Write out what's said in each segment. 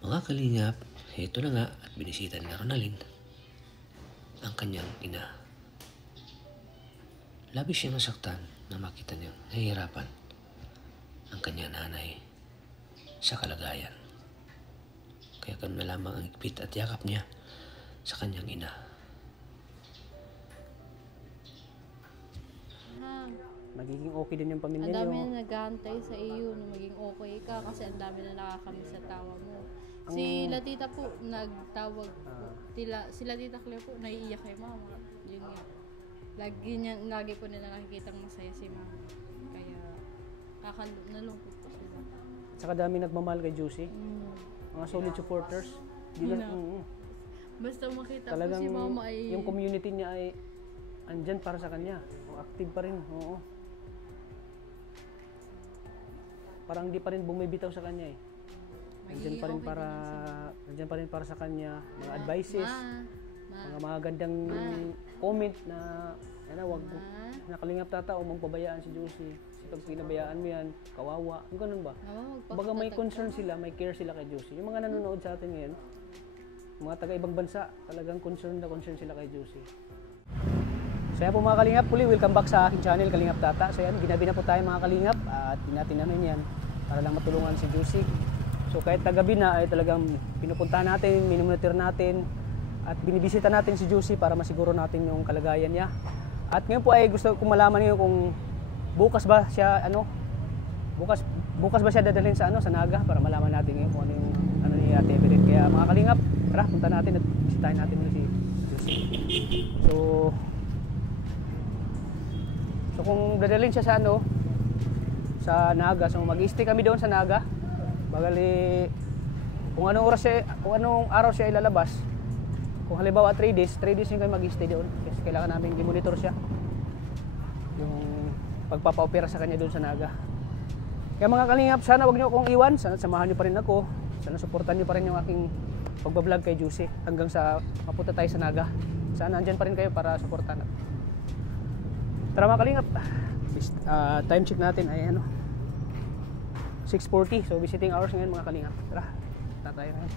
Mga kalingap, ito na nga at binisita ni Ronalyn ang kanyang ina. Labis siya nasaktan na makita niyang nahihirapan ang kanyang nanay sa kalagayan. Kaya ganun na lamang ang higpit at yakap niya sa kanyang ina. Magiging okay din yung pamilya Ang niyo. dami na naghahantay sa iyo na maging okay ka kasi ang dami na nakakamiss sa tawa mo. Sila tita po nagtawag po. Sila tita Claire po naiiyak kay mama. Yun nga. Lagi po nila nakikitang masaya si mama. Kaya nalungkot po sila. Saka dami nagmamahal kay Juicy. Mga solid supporters. Basta makita talagang po si mama ay... yung community niya ay andyan para sa kanya. Active pa rin. Oo. Parang hindi pa rin bumibitaw sa kanya eh. Nandiyan pa rin para sa kanya, mga advices, mga magandang comment na wag nakalingap tata o magpabayaan si Juicy. Kasi pag pinabayaan mo yan, kawawa. Yung ganun ba? Baga may concern sila, may care sila kay Juicy. Yung mga nanonood sa atin ngayon, mga taga-ibang bansa, talagang concern sila kay Juicy. So yan po mga kalingap, puli welcome back sa aking channel, Kalingap Tata. So yan, ginabi na po tayo mga kalingap at natin namin yan para lang matulungan si Juicy. So kahit tagabi na ay talagang pinupunta natin, minumonitor natin at binibisita natin si Juicy para masiguro natin yung kalagayan niya. At ngayon po ay gusto kong malaman niyo kung bukas ba siya bukas ba siya dadalhin sa sa Naga para malaman natin ngayon kung ano yung ni Ate Everett. Kaya mga kalingap, tara punta natin at bisitahin natin muna si Juicy. So kung dadalhin siya sa Naga, so mag-i-stay kami doon sa Naga. Bagali kung anong araw siya ilalabas. Kung halimbawa 3 days yung kami mag-i-stay doon kasi kailangan namin i-monitor siya. Yung pagpapa-opera sa kanya doon sa Naga. Kaya mga kalingap, sana wag niyo akong iwan, sana samahan niyo pa rin ako. Sana suportahan niyo pa rin yung aking pagba-vlog kay Juicy hanggang sa mapunta tayo sa Naga. Sana andyan pa rin kayo para suportahan. Tara mga kalingap, time check natin ay 6:40, so visiting hours ngayon mga kalingap. Tara, tatayo na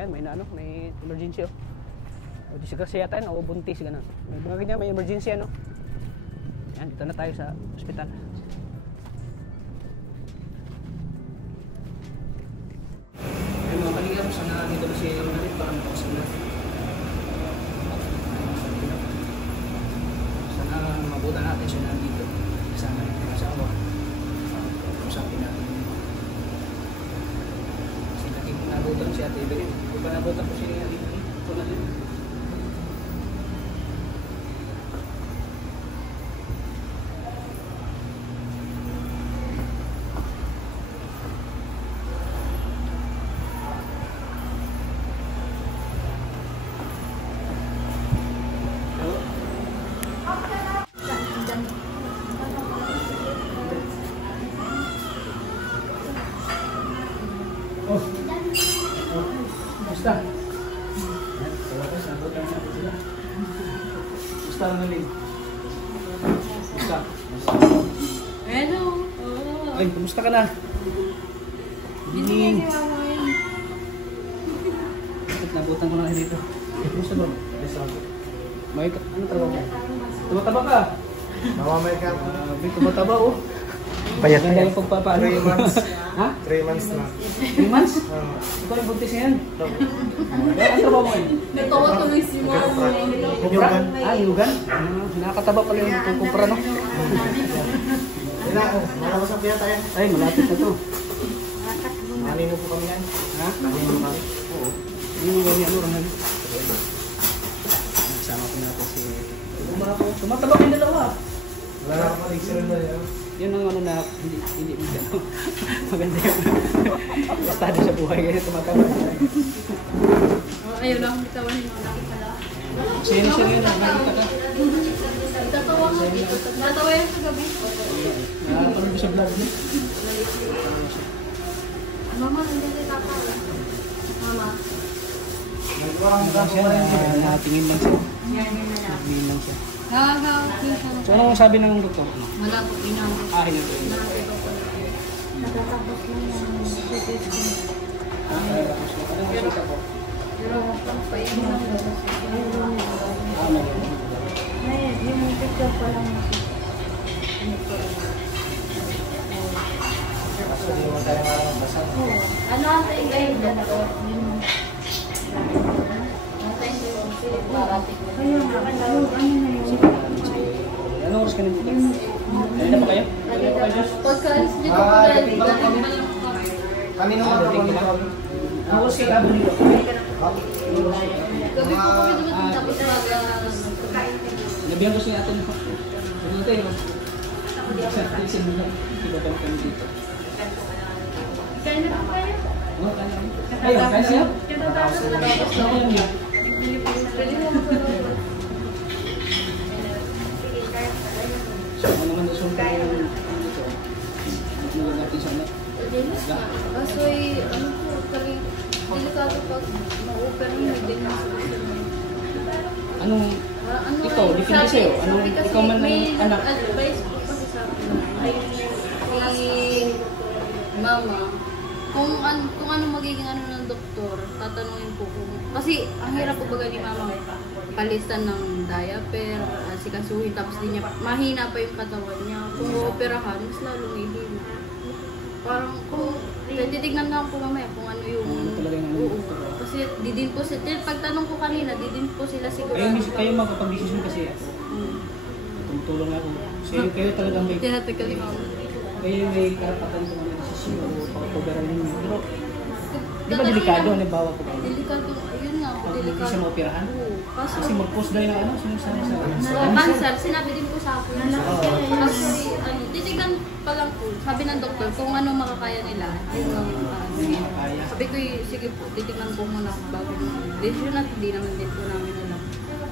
yan. Ayan, may emergency o disgrasya yata yan, o buntis gano'n. May mga ganyan, may emergency Ayan, dito na tayo sa ospital. Ayan mga kalingap, sana dito na si Ronalyn para makasagla. Mabutan natin siya nandito. Kasama rin yung asawa. Usapin natin. Kasi nabutan si Ate Everett. Kung ba nabutan ko siya dito? Ito na din. Basta. Basta Ronalyn. Basta. Hello. Ay, kumusta ka na? Hindi kasi mama yun. Nabutan ko na kayo dito. Kumusta bro? May ano trabaho mo? Tumataba ka? Nawamay ka. May tumataba Payat Ganda yung pagpapaano. 3 months. Ha? 3 months na. 3 months? Ikaw yung buntis yan. Ano trabaho mo yun? Natawa tuloy si mama. Kumpra? Yugan? Nakakataba pala yung kumpra, no? Yan ako. Malabas ang piya tayo. Ay, malapit na to. Nanino po kami yan. Ha? Nanino kami. Oo. Yung ganyan, Ronalyn. Sama ko natin si... Tumataba kayong dalawa. Wala na ako excellent na yan. Yun ang na hindi maganda yun. Estado sa buhay ganyan tumataba. Ayaw lang bitawan mo lang pala. Sino yun? Nakita ka? Tatawa nga dito. Natawa yan sa gabi. Nakapanood ko sa vlog niya. Mama, hindi na tatawa. Mama. Natingin lang siya. Natingin lang siya. So ano sabi ng doktor? Wala po, inang. Hinag. Natatapos lang yung Ngayon, yung picture pa lang. Ano ang tayo kayo dyan? Ano oras ka nandito? Kanina pa kayo? Pagkaalis dito po dahil Kami naman ako Ano oras kayo kabo dito? gabi po kami dumating tapos Nabihan ko siya atin pa. Ano tayo? Isang mo lang. Ibabalik kami dito. kaya na po kayo. Oh, kaya. Ayun, kaya siya? Ako lang yun. So, ano naman nasunta yung dito? Ano natin sana? Kaso ano po, delikado pag ma-open yung dinis. Anong, ikaw, depende sa'yo. Anong, ikaw man ng anak? Advice po kasi sa akin. Ay, mama, kung ano magiging ano ng doktor, tatanungin po kung, kasi ang hirap po baga ni mama palitan ng diaper, sikasuhin, tapos di niya, mahina pa yung katawan niya. Kung operahan, mas lalong ihina. Parang kung, titignan lang po mamaya kung ano yung, Talaga yung oo. Kasi di din po, pagtanong ko kanina, di din po sila sigurado. Kayo magkapag-decision kasi ako. Tumutulong ako. So, kayo talagang may, Tinatagal ni mama. kayo may karapatan kung ano decision o pag-opera ninyo. Pero, di ba delikado? Halimbawa po kayo? Delikado, ayun nga, Pag hindi delikado. siya maoperahan? Oo. Kaso, Kasi mag-post dahil ng ano, sinasama sa cancer, sinabi din po sa akin. Kasi, titignan pa lang po, sabi ng doktor, kung ano makakaya nila, yun lang, sige. Kaya. Sabi ko, sige po, titignan po muna bago decision at hindi naman din po namin alam.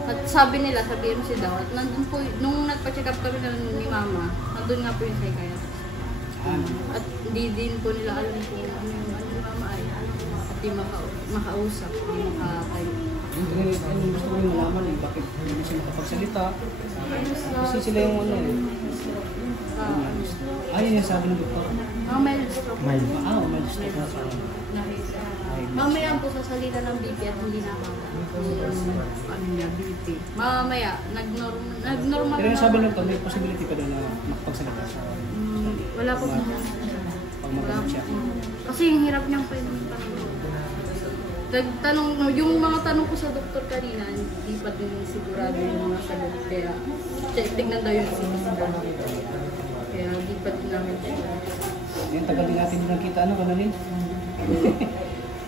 At sabi nila, sa BMC daw, at nandun po, nung nagpa-check up kami ni mama, nandun nga po yung psychiatrist. At hindi din po nila alam kung ano yung ano ni mama ay, at di makausap, di makatayo. Ano gusto ko yung malaman eh, bakit hindi siya makapagsalita? Kasi sila yung ano eh. Ayun yung sabi ng doktor. Mild stroke. Mild stroke na sa Mamaya po sasalita ng BP at hindi na ano niya, BP. Mamaya, nag-normal Pero yung sabi ng doktor, may possibility pa doon na makapagsalita siya. wala po Pag magagamit siya. Kasi yung hirap niyang pa yung tanong. Nagtanong, yung mga tanong ko sa doktor kanina, hindi pa din sigurado yung mga sagot. Kaya, tignan daw yung CT. Kaya, hindi pa din namin sigurado. Yung tagal din natin nakita, ano ka na rin?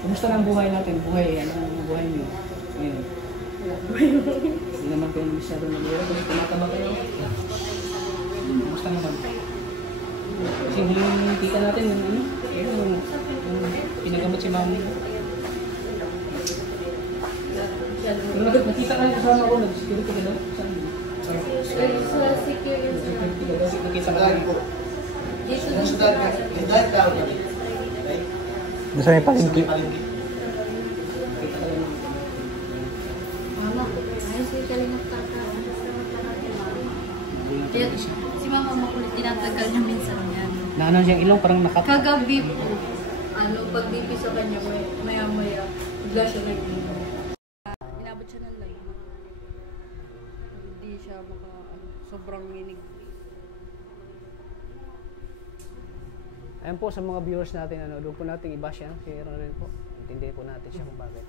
Kumusta na ang buhay natin? Ano ang buhay niyo? Ngayon. Hindi naman kayo masyado nag-iwa. Tumataba kayo. Kumusta naman? Kasi huling kita natin, yung ano? Yung pinagamot si mami. Nung nakita ka kasama ko, nag-security ka na? Saan? Sa security. Nakita ka Dahil na? po. Dito Dahil daw na. Gusto may palengke. Nakita ka na? Mama, ayos kayo kalingat tata. Si mama makulit, tinatagal niya minsan yan. Na ano siyang ilong, parang Kagabi po, pag BP sa kanya, maya-maya, bigla siya nag-inom. Inabot siya ng live. Hindi siya sobrang minig. Ayan po sa mga viewers natin, doon po natin iba siya, si Ronald po. Intindihin po natin siya kung bakit.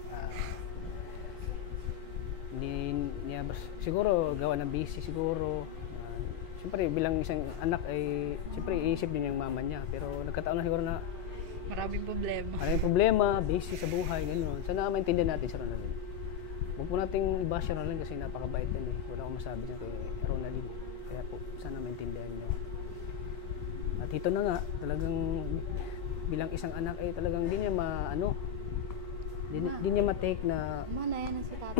Hindi niya, siguro gawa ng busy siguro. Siyempre bilang isang anak ay, siyempre iisip din yung mama niya. Pero nagkataon na siguro na Maraming problema, busy sa buhay, gano'n. Sana maintindihan natin si Ronald. Huwag po nating iba si Ronald kasi napakabait din eh. Wala akong masabi dyan kay Ronald. Kaya po, sana maintindihan niyo. At ito na nga, talagang bilang isang anak ay talagang di niya di niya ma-take na Mama, na yan si tata.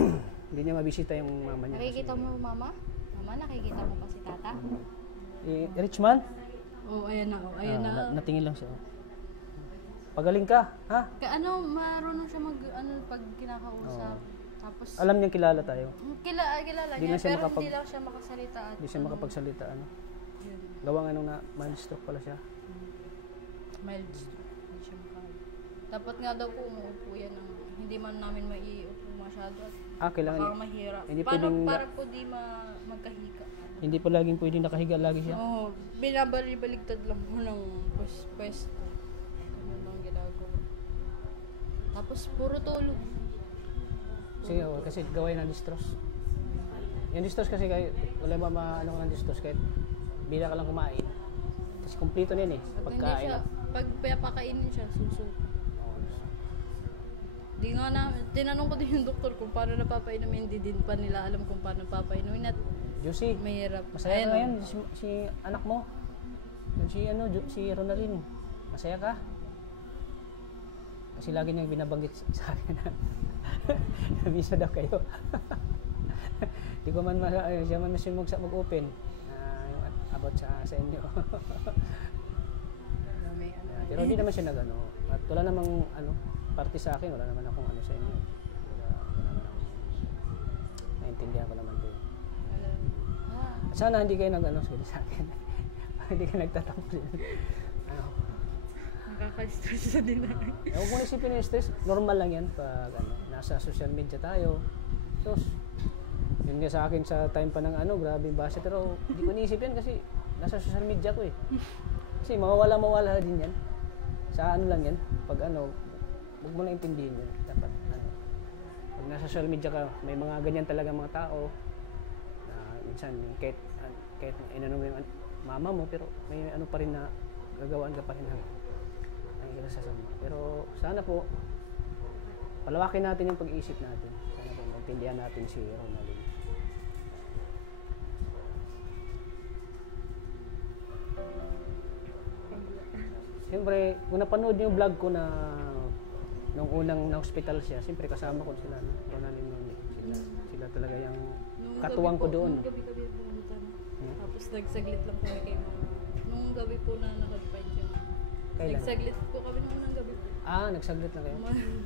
hindi niya mabisita yung mama niya. Nakikita mo, mama? Mama, nakikita mo pa si tata? Richman? Oo, ayan na. Ayan na. Natingin lang siya. Pagaling ka, ha? Marunong siya pag kinakausap. Tapos, Alam niyang kilala tayo. kilala Di niya, na siya pero makapag- hindi lang siya makasalita. At, Hindi siya makapagsalita, yun, Gawa nga nung na mild stroke pala siya. mild stroke. Hindi siya Dapat nga daw po umuupo yan. Hindi man namin maiupo masyado. Kailangan. Baka mahirap. Hindi Paano pwedeng- para po di magkahika? Hindi po laging pwedeng nakahiga lagi siya. Oo, binabaligtad lang po ng pwesto. Ganun lang ginagawa. Tapos puro tulog. Sige, kasi gawin ng distros. Yung distros kasi kayo, wala ba maano ko ng distros kahit bila ka lang kumain. Kasi kumpleto na yun eh, Pag hindi pagkain. siya, pag pinapakainin siya, suso. Di nga na, tinanong ko din yung doktor kung paano napapainumin, hindi din pa nila alam kung paano papainumin at Juicy, mahirap. masaya Ayun, ka ngayon, si anak mo. Yung si Ronaldin, masaya ka? Kasi lagi niyang binabanggit sa akin na nabisa daw kayo. Di ko man siya man mag-open yung about sa inyo. Pero hindi naman siya nag-ano. At wala namang parte sa akin, wala naman akong sa inyo. Wala naman naintindihan ko naman din. At sana hindi kayo sa akin. Hindi kayo nagtatampo. Nakaka-stress din na. Huwag mo isipin yung stress. Normal lang yan pag nasa social media tayo. So, yun nga sa akin sa time pa ng grabe yung base. Pero hindi ko niisip yan kasi nasa social media ko eh. Kasi mawawala din yan. Sa lang yan. Pag huwag mo na intindihin yun. Dapat pag nasa social media ka, may mga ganyan talaga mga tao. Minsan kahit inano mo yung mama mo, pero may pa rin na gagawaan ka pa rin ng kinasasama. Pero sana po palawakin natin yung pag-iisip natin. Sana po maintindihan natin si Ronaldin. Siyempre, kung napanood yung vlog ko na nung unang na-hospital siya, siyempre kasama ko sila, Ronaldin noon. Sila talaga yung katuwang ko doon. Nung gabi pumunta na. Tapos nagsaglit lang kami kay mama. Nung gabi po na nag-find siya. Kailan? Nagsaglit po kami nung unang gabi po. Nagsaglit na kayo?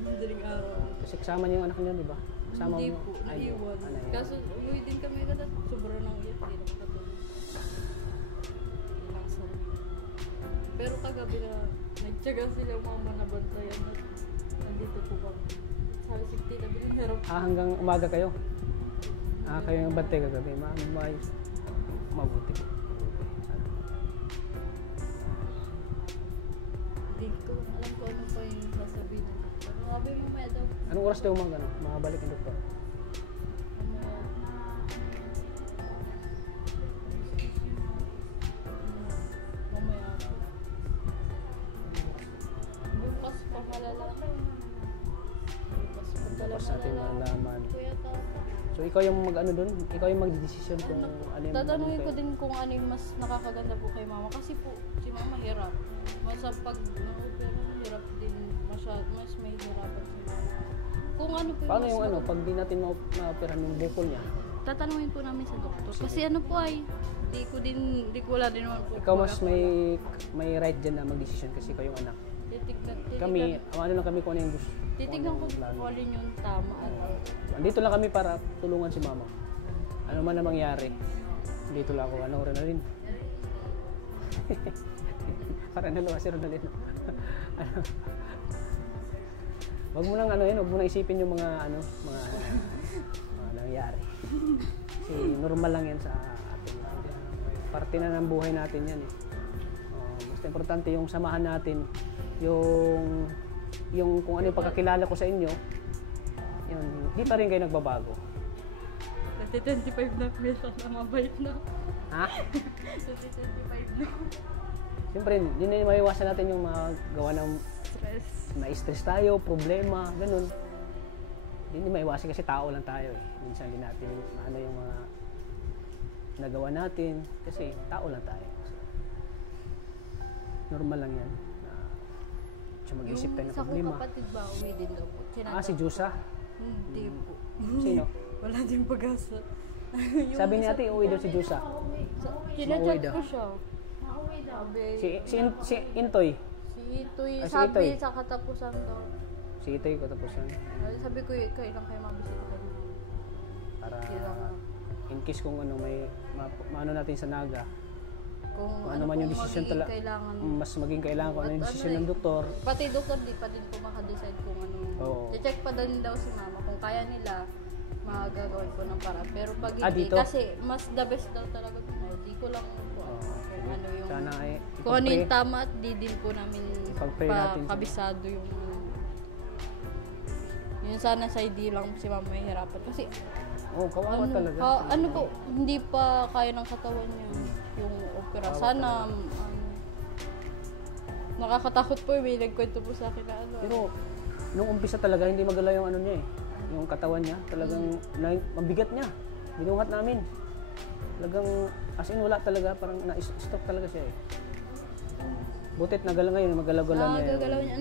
Madaling araw. Kasi kasama niyo yung anak niyo, di ba? Kasama Hindi mo? po, naiwan. Kaso umuwi din kami agad at sobrang nang ulit. Hindi naman katulog. Pero kagabi na nagtyaga sila mama na bantayan at nandito po kami. Sabi si Tita Bilin, harap. Hanggang umaga kayo? Kayo yung bantay kagabi. Maayos. Mabuti. Hindi ko alam ko ano pa yung sasabihin. Sabi mamaya daw. Anong oras daw makabalik yung doktor? Mamaya. Bukas pa malalaman. Bukas natin malalaman. Kuya Tata. So ikaw yung doon? Ikaw yung magdidesisyon kung ano yung Tatanungin ko din kung ano yung mas nakakaganda po kay mama. Kasi po, si mama mahirap. Sa pag na-opera, mahirap din. Mas may hirapan si mama. Kung ano po paano mas yung pag di natin ma-operahan yung bukol niya? tatanungin po namin sa doktor. Kasi ano po ay, di ko wala din naman po. Ikaw mas may right dyan na magdesisyon kasi ikaw yung anak. Kami, lang kami kung ano yung gusto. Titignan ko kung alin yung tama at Andito lang kami para tulungan si mama. Ano man na mangyari. Dito lang ako, Ronaldin. Para naluwa si Ronaldin. Wag mo nang wag mo nang isipin yung mga mga nangyari. Kasi normal lang yan sa atin. Parte na ng buhay natin yan eh. Mas importante yung samahan natin, yung kung ano yung pagkakilala ko sa inyo, yun, di pa rin kayo nagbabago. Dati 25 na peso na mabait na. Ha? Dati 25 na. Siyempre, yun na yung maiwasan natin yung magawa ng Stress. ma-stress tayo, problema, ganun. Hindi maiwasan kasi tao lang tayo eh. Minsan din natin yung mga nagawa natin kasi tao lang tayo. Normal lang yan. Mag-isip tayo ng Sa problema. kong kapatid ba, uwi din daw po. Si Jusa? Hindi po. Sino? Wala din pag-asa. Sabi ni ate, uwi daw si Jusa. Kinachat ko siya. Sabi, Si Intoy. si Itoy, si sabi Itoy. sa katapusan daw. Si Itoy katapusan. Sabi ko, kailan kayo mabisita mo? Para Kailangan. in case kung may maano natin sa Naga, Kung ano man yung pong desisyon magiging talaga, kailangan. mas maging kailangan kung ano yung At desisyon ano ng eh, doktor. Pati doktor di pa din po makadecide kung ano. Oo. I-check pa din daw si mama kung kaya nila magagawin po ng paraan. Pero pag Ah, hindi, dito? kasi mas the best daw talaga po. Di ko lang po alam kung ano yung Sana ay kung ano yung tama at di din po namin Ipag-pray natin sa- kabisado yung yun sana sa hindi lang si mama may hirapan. Kasi kawawa talaga. ano po, hindi pa kaya ng katawan niya yung opera. Sana, nakakatakot po, may nagkwento po sa akin na ano. Pero nung umpisa talaga hindi magalaw yung ano niya eh. Yung katawan niya, talagang mabigat niya. Binungat namin. Talagang as in wala talaga, parang na-stop talaga siya eh. Butit nagalaw ngayon, magalaw-galaw niya. Nakagagalaw niya.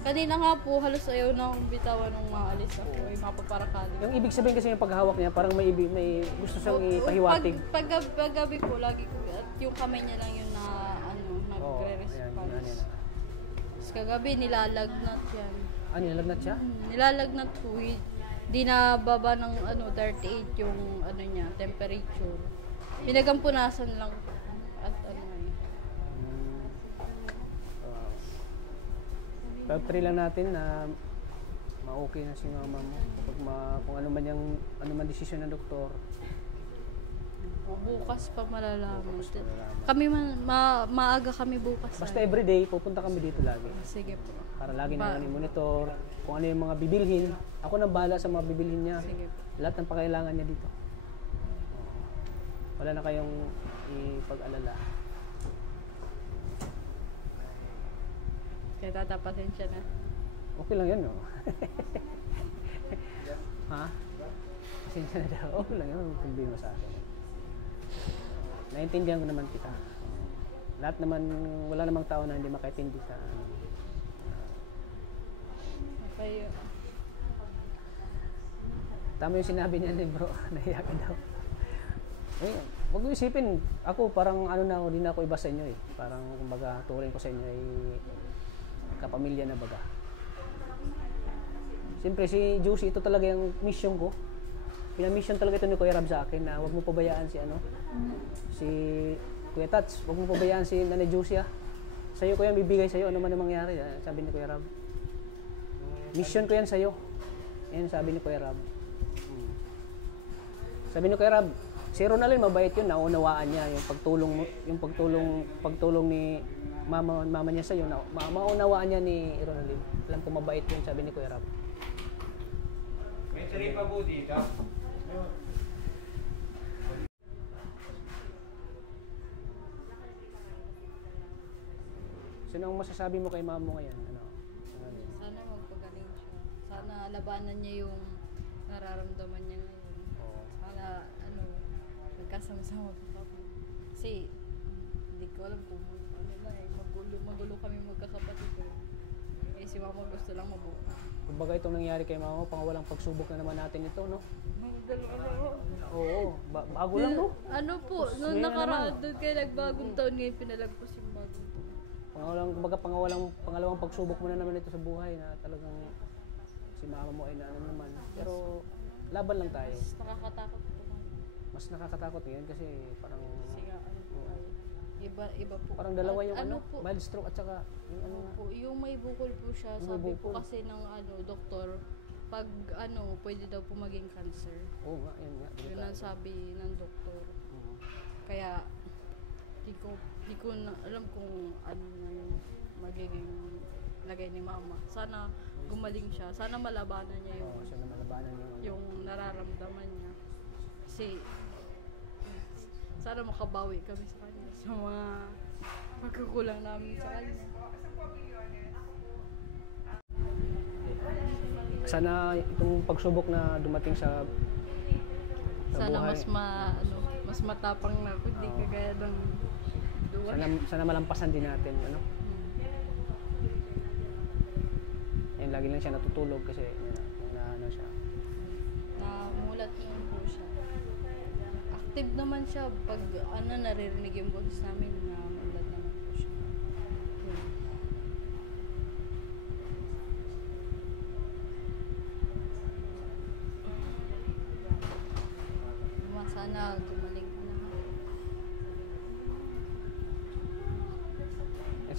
Kanina nga po, halos ayaw na akong bitawan nung maalis ako. Ay, mapaparakali. Yung ibig sabihin kasi yung paghahawak niya, parang may gusto siyang ipahiwatig. Paggabi po, lagi ko, at yung kamay niya lang yun na, nagre-response. Tapos kagabi, nilalagnat yan. Nilalagnat siya? Nilalagnat po. Di na baba ng 38 yung niya, temperature. Pinagampunasan lang at Pag-pray lang natin na ma-okay na si mama mo. Kapag kung ano man desisyon ng doktor. Bukas pa malalaman. Kami maaga kami bukas. Basta everyday, pupunta kami dito lagi. Sige po. Para lagi namin i-monitor kung ano yung mga bibilhin. Ako nang bahala sa mga bibilhin niya. Sige po. Lahat ng pakailangan niya dito. Wala na kayong ipag-alala. Kaya tatapatin siya na. Okay lang yan, no? Ha? Pasensya na daw. Okay lang yan. Huwag problema sa akin. Naintindihan ko naman kita. Lahat naman, wala namang tao na hindi makaintindi sa Okay. Tama yung sinabi niya ni bro. Nahiya ka daw. Huwag mo isipin. Ako parang di na ako iba sa inyo eh. Parang kumbaga turing ko sa inyo ay kapamilya na baga. Siyempre si Juicy, ito talaga yung mission ko. Pina-mission talaga ito ni Kuya Rab sa akin na huwag mo pabayaan si Kuya Tats, huwag mo pabayaan si Nanay Juicy ah. Sa'yo ko yan, bibigay sa'yo, ano man ang mangyari. Sabi ni Kuya Rab. Mission ko yan sa'yo. Yan sabi ni Kuya Rab. Sabi ni Kuya Rab, si Ronalyn mabait yun, naunawaan niya yung pagtulong ni mama niya sa'yo, maunawaan niya ni Ronalyn. Alam ko mabait yun, sabi ni Kuya Rab. May trip pa po dito. Sino ang masasabi mo kay mama mo ngayon? Sana magpagaling siya. Sana labanan niya yung nararamdaman niya ngayon. Sana magkasama-sama po kami. Kasi hindi ko alam kung magulo kami magkakapatid. Si mama gusto lang mabuka. Kumbaga itong nangyari kay mama, pangawalang pagsubok na naman natin ito, no? Oo, bago lang, no? Ano po, nung nakaraan doon kayo nagbagong taon ngayon, pinalagpos yung bagong taon. Kumbaga pangalawang pagsubok mo na naman ito sa buhay na talagang si mama mo ay naano naman. Pero laban lang tayo. Mas nakakatakot po. Mas nakakatakot ngayon kasi parang iba po. Parang dalawa yung po, mild stroke at saka yung po, yung may bukol po siya. Yung Sabi bukol. po kasi ng doktor, pag pwede daw po maging cancer. Oo nga, yun nga. Yun ang sabi ng doktor. Kaya di ko na alam kung ano na yung magiging lagay ni mama. Sana gumaling siya. Sana malabanan niya sana malabanan yung nararamdaman niya. Kasi sana makabawi kami sa kanya sa mga pagkukulang namin sa kanya. Sana itong pagsubok na dumating sa Sana buhay, mas matapang na ako, di kagaya ng duwa. sana malampasan din natin, ano? Yan, lagi lang siya natutulog kasi ano siya. Namulat naman po siya. Active naman siya pag naririnig yung boses namin na mulat naman po siya. Sana gumaling ka na.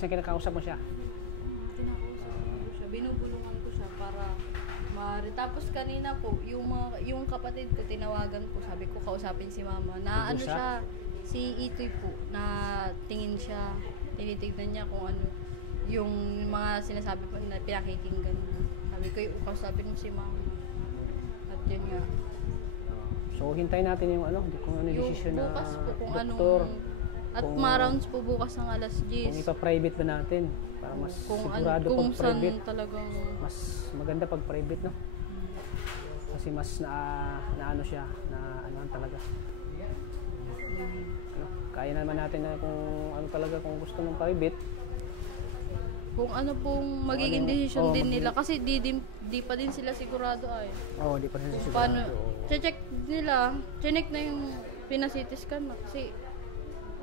minsan kinakausap mo siya. Kinakausap ko siya, binubulungan ko siya para tapos kanina po, yung kapatid ko, tinawagan ko, sabi ko, kausapin si mama. Na ano siya, si Itoy po, na tingin siya, tinitignan niya kung ano, yung mga sinasabi po na pinakikinggan niya. Sabi ko, kausapin mo si mama. At yun nga. So, hintayin natin yung ano, kung ano yung Yung decision na bukas po, kung doktor. at ma-rounds po bukas ng alas 10. Kung ipa-private ba natin, para mas Kung sigurado kung pag saan private. talagang Mas maganda pag private, no? Kasi mas na ano siya, na ano talaga. Ano, kaya naman natin na kung ano talaga, kung gusto ng private. kung ano pong magiging decision din nila kasi di pa din sila sigurado ay. Oo, di pa rin Kung sigurado. paano, check nila, check na yung pinasitiskan na kasi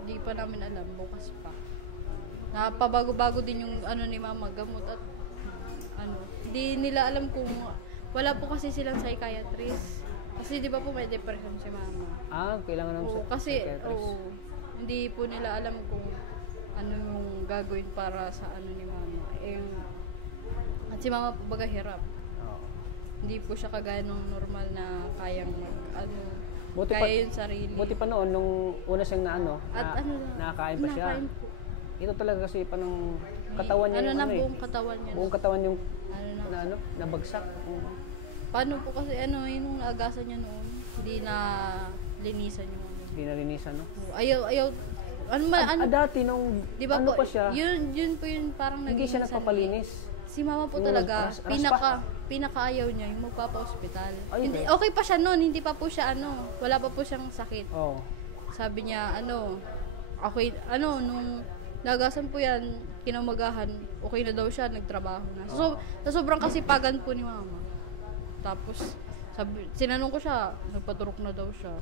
di pa namin alam, bukas pa. Napabago-bago din yung ano ni mama, gamot at ano. Hindi nila alam kung, wala po kasi silang psychiatrist. Kasi di ba po may depression si mama. Kailangan ng Oo, kasi, psychiatrist. hindi po nila alam kung ano yung gagawin para sa ano ni mama. At si mama po baga hirap. Oo. Hindi po siya kagaya ng normal na kayang Buti kaya pa- yung sarili. Buti pa noon, nung una siyang At nakakain pa siya. nakakain po. Ito talaga kasi panang katawan niya yung ano buong katawan niya. buong katawan yung Ano na. nabagsak. Paano po kasi yung naagasan niya noon, hindi na linisan yung ano. Hindi nalinisan, no? Ayaw, Dati nung di ba ano po, pa siya, yun po yung parang hindi naging siya sanhi. nagpapalinis. Si mama po Yung talaga, raspa. pinakaayaw niya yung magpapa-hospital. Ay, Hindi, okay pa siya noon, hindi pa po siya wala pa po siyang sakit. Oo. Sabi niya, okay, nung nagasan po yan, kinamagahan, okay na daw siya, nagtrabaho na. So, sa sobrang kasipagan po ni mama. Tapos, sinanong ko siya, nagpaturok na daw siya.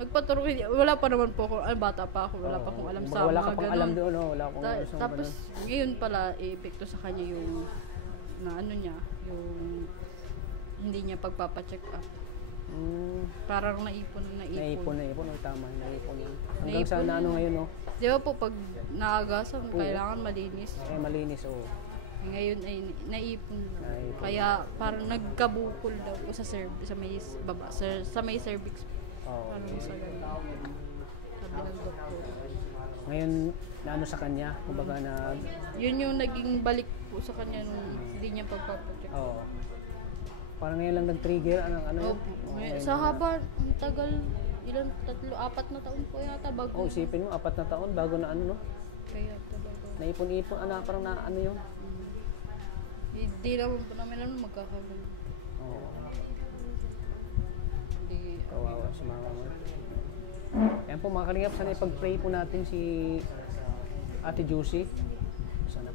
Nagpaturok, wala pa naman po ako, bata pa ako, wala pa akong alam sa wala mga ka pang ganun. alam doon, no? Wala akong alam sa Tapos, ngayon pala, epekto sa kanya yung, yung hindi niya pagpapacheck up. Parang naipon. Naipon. Oh, tama, naipon yan. Hanggang Naipon sa ano ngayon, no? Di ba po, pag naagasan, kailangan malinis. Malinis, oo. Ngayon ay naipon na. Naipon. Kaya parang nagkabukol daw po sa may baba, sa may cervix. Oo. Parang sa ganun. Sabi ng doktor. Ngayon, naano sa kanya, kumbaga Yun yung naging balik po sa kanya nung hindi niya pagpapacheck. Oo. Parang ngayon lang nag-trigger, ano yun? Sa haba, ang tagal, 4 na taon po yata bago. Isipin mo, 4 na taon bago na ano, no? Kaya talaga. Naipon-ipon, parang na ano yun? Hindi naman po namin alam magkakaroon. Oo. Hindi. Kawawa si mama mo. Ayan po mga kalingap, sana ipag-pray po natin si Ate Juicy. Sana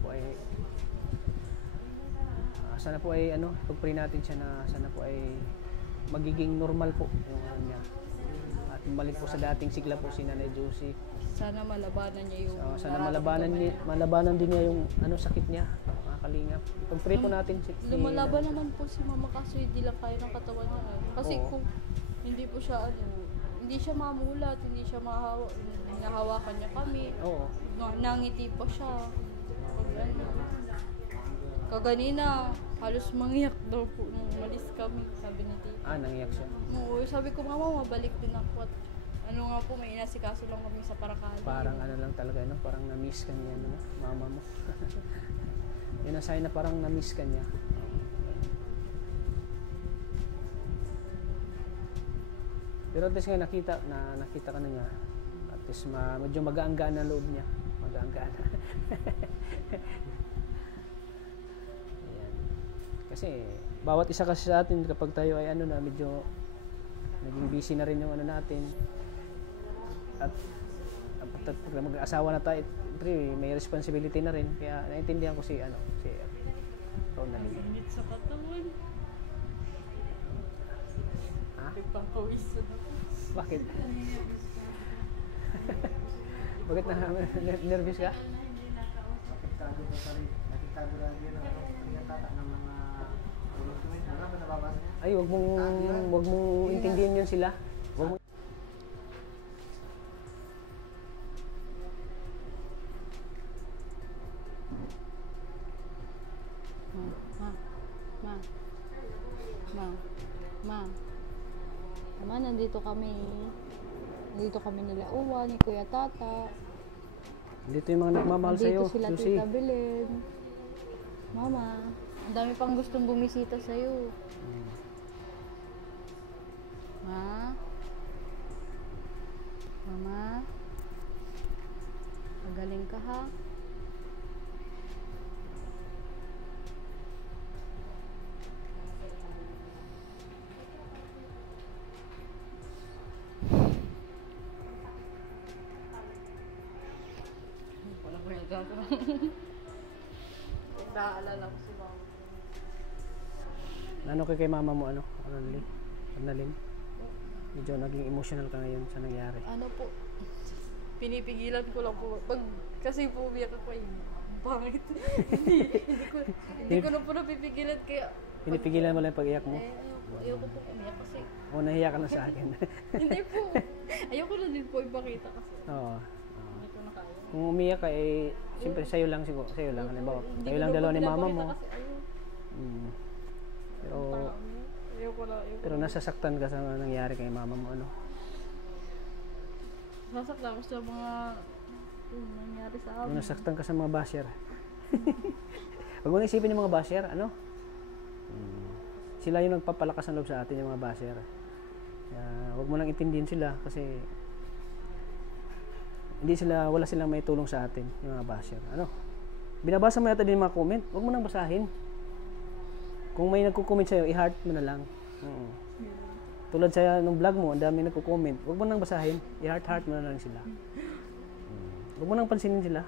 po ay pag-pray natin siya na sana po ay magiging normal po yung ano niya. At bumalik po sa dating sigla po si Nanay Juicy. Sana malabanan niya yung Sana malabanan din niya yung sakit niya, mga kalingap. Pag-pray po natin si lumalaban naman po si mama kasi hindi lang kaya ng katawan niya. Kasi Oo. kung hindi po siya hindi siya mamulat, hindi siya hinahawakan niya kami. Oo. Nangiti pa siya. Kaganina, halos mangiyak daw po nung umalis kami, sabi ni tita. Nangiyak siya. Oo, sabi ko, mama, mabalik din ako. At nga po, may inasikaso lang kami sa Paracali. Parang lang talaga, parang na-miss ka niya, mama mo. Yun ang sign na parang na-miss ka niya. Pero at least nga nakita ka na niya. At least medyo mag-aanggaan ang loob niya. Mag-aanggaan. Ayan. Kasi bawat isa kasi sa atin kapag tayo ay medyo naging busy na rin yung natin. At pag mag-asawa na tayo, may responsibility na rin. Kaya naintindihan ko si Ronaldin. Init sa katawan. Ha? Pagpapawisan ako. Bakit? Bakit nervous ka? Nakitago lang yun ang tata ng mga ulit-ulit. Ano ba nababasa niya? Ay, wag mong intindihin yun sila. Wag mo. Ma. Ma. Ma. Ma, nandito kami. Nandito kami nila Uwa, ni Kuya Tata. Dito yung mga nagmamahal sa'yo, Nandito sila Susie. Tita Belen. Mama, ang dami pang gustong bumisita sa'yo. Ma? Mama? Magaling ka ha? Wala ko yung gagawin. Naalala ko si Mama. Ano kay mama mo, ano? Annalyn? Medyo naging emotional ka ngayon sa nangyari. Ano po, pinipigilan ko lang po. Kasi po umiyak ako eh. Pangit. hindi ko na po napipigilan kaya. Pinipigilan mo lang yung pag-iyak mo? Ayoko po umiyak kasi. O nahiya ka na sa akin? Hindi po. Ayoko na din po ipakita kasi. Oo. Hindi ko na kaya. Kung umiyak ka eh, siyempre sa'yo lang siguro. Sa'yo lang. Halimbawa, Hindi kayo ko lang na dalawa po ni mama pinapakita mo. kasi ayoko. Pero, Ayoko na. pero nasasaktan ka sa nangyari kay mama mo, ano? Nasaktan ko sa mga nangyari sa Kung amin. nasaktan ka sa mga basher. Huwag mo na isipin yung mga basher, ano? Sila yung nagpapalakas ng loob sa atin, yung mga basher. Kaya, huwag mo lang intindihin sila kasi wala silang may tulong sa atin, yung mga basher. Ano? Binabasa mo yata din yung mga comment, huwag mo nang basahin. Kung may nagko-comment sa'yo, i-heart mo na lang. Tulad sa nung vlog mo, ang dami nagko-comment, huwag mo nang basahin, i-heart mo na lang sila. Huwag mo nang pansinin sila.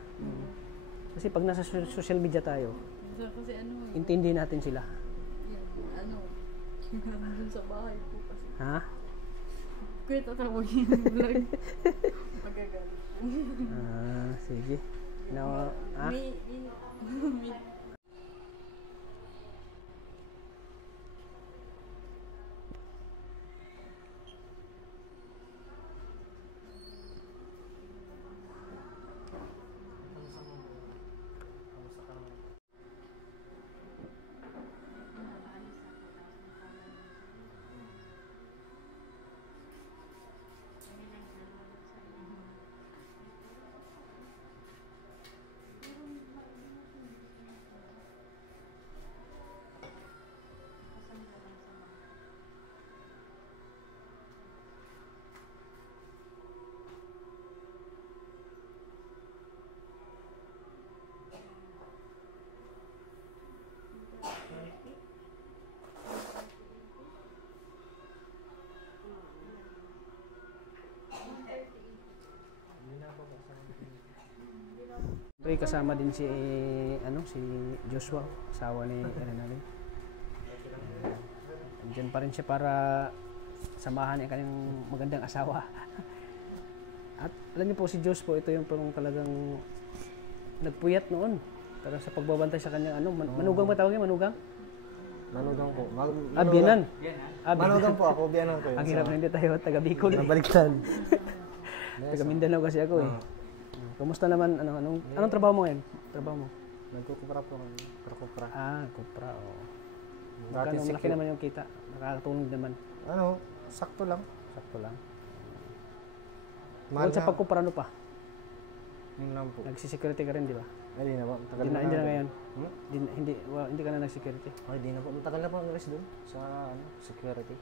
Kasi pag nasa social media tayo, Kasi ano, intindihin natin sila. yan, dun sa bahay po kasi. Ha? Kuya, tatawagin yung vlog. Magagalit. Sige. Ha? Mi. Pre, kasama din si Joshua, asawa ni Annalyn. Andiyan pa rin siya para samahan ang kanyang magandang asawa. At alam niyo po si Josh po, ito yung talagang nagpuyat noon para sa pagbabantay sa kanyang manugang ba tawag niya? Manugang? Manugang po. Biyanan. Manugang po ako, biyanan ko yun. Ang hirap na hindi tayo, taga Bicol. Nabaliktad. Taga Mindanao kasi ako eh. Kumusta naman, anong trabaho mo ngayon? Trabaho mo? Nagkukupra po kami. Kupra. Kupra, oo. Dati Magkano malaki naman yung kita? Nakakatulong naman. Sakto lang. Sakto lang. Mahal Bukod sa nga. pagkupra, ano pa? Yun lang po. Nagsisecurity ka rin, di ba? Ay, di na po. Matagal Hindi na ngayon. Hmm? Hindi ka na nagsecurity. Ay, di na po. Matagal na po ang rest doon sa security.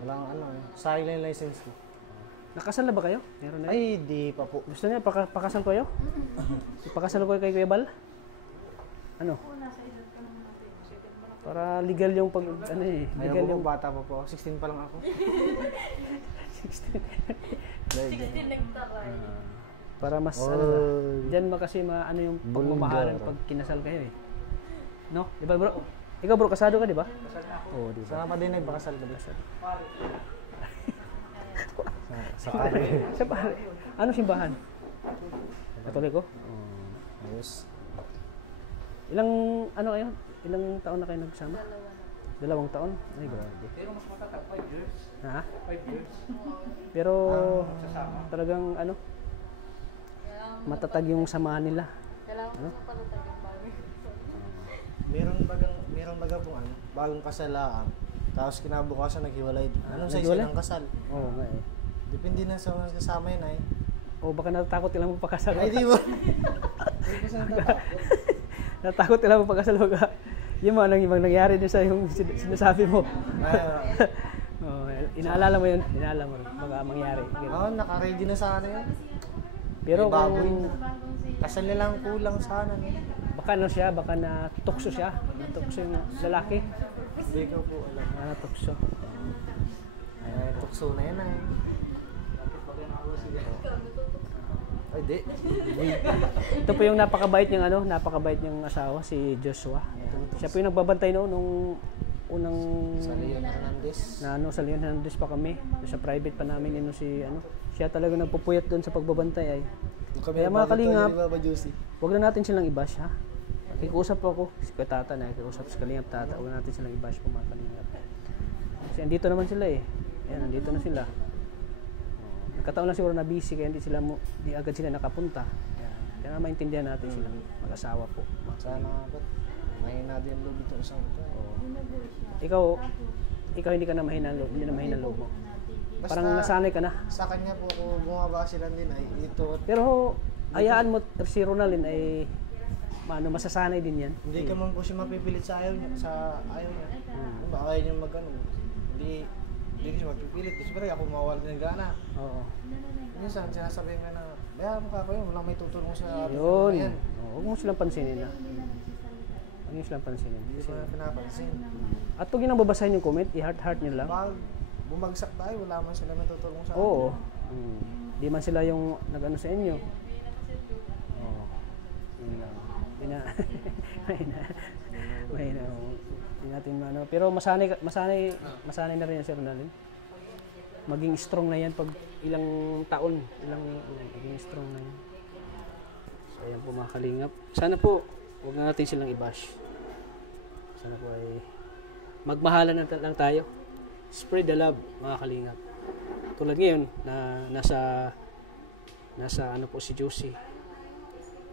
Walang silent license po. Nakasal na ba kayo? Meron na? Ay, di pa po. Gusto niya, pakasal ko kayo? Pakasal ko kay Kuya Bal? Ano? Para legal yung Ay, legal ako po, yung bata pa po. 16 pa lang ako. 16. nagtaray. Para mas diyan kasi yung pagmamahalan pag kinasal kayo eh. No? Di ba bro? Ikaw bro, kasado ka di ba? Oo, di ba? Saan pa din nagpakasal ka ba? Sa pare. Sa pare. Ano simbahan? Katoliko? Ayos. Ilang ilang taon na kayo nagsama? 2 taon? Ay, grabe. Pero mas matatag, 5 years. Ha? 5 years. Pero Sasama. talagang matatag yung samahan nila. Kailangan mo patatag yung bagay. Meron mayroong baga pong ano, bagong kasalaan. Tapos kinabukasan naghiwalay din. Anong size naghiwalay? ng kasal? Oo nga eh. Depende na sa mga kasama yun ay. O baka natatakot ilang magpakasal. Ay, di ba? Hindi ko sa natatakot. Natakot ilang magpakasal. Baka yung mga ibang nangyari din sa yung sinasabi mo. Oh, inaalala mo yun. Inaalala mo rin. Baka mangyari. Ganun. Oo, naka-ready na sana yun. Pero May baboy kung na. Kasal nilang kulang sana. baka ano siya, baka natukso siya. Natukso yung lalaki. Hindi ko po alam. Natukso. Ay, tukso na yan ay. Ay, di. Ito po yung napakabait niyang napakabait niyang asawa, si Joshua. Siya po yung nagbabantay noon nung unang Sa Leon Hernandez. sa Leon Hernandez pa kami. Sa private pa namin siya talaga nagpupuyat doon sa pagbabantay ay. Kaya mga kalingap, huwag na natin silang i-bash ha. Nakikusap po ako, si Tata na nakikusap sa Kalingap Tata, huwag na natin silang i-bash po mga kalingap. Kasi andito naman sila eh. Ayan, andito na sila. Nagkataon lang siguro na busy kaya di agad sila nakapunta. Ayan. Kaya maintindihan natin sila, mag-asawa po. Sana ba't mahina din ang loob itong isang ito. Ikaw hindi ka na mahina ang loob, hindi na mahina ang loob mo. Basta, Parang nasanay ka na. sa kanya po kung bumaba sila din ay ito. Pero hayaan mo si Ronaldin ay masasanay din yan. Hindi ka man po siya mapipilit sa ayaw niya. Kung ba ayaw niya mag-ano. Hindi siya mapipilit. Siyempre ako mawawala ng gana. Oo. Minsan sinasabi nga na, bayaran mo ka kayo, walang may tutulong sa Yun. yan. Huwag mo silang pansinin na. Huwag mo silang pansinin. Hindi ko na pinapansin. At pag yung babasahin yung comment, i-heart nyo lang. Pag bumagsak tayo, wala man sila may tutulong sa atin. Oo. Di man sila yung nag-ano sa inyo. Oo. Yun lang. Mahina. Hindi natin pero masanay na rin yan si Ronaldin. Maging strong na yan pag ilang taon. Maging strong na yan. So ayan po mga kalingap. Sana po, huwag na natin silang i-bash. Sana po ay magmahalan lang tayo. Spread the love, mga kalingap. Tulad ngayon, na nasa ano po si Josie.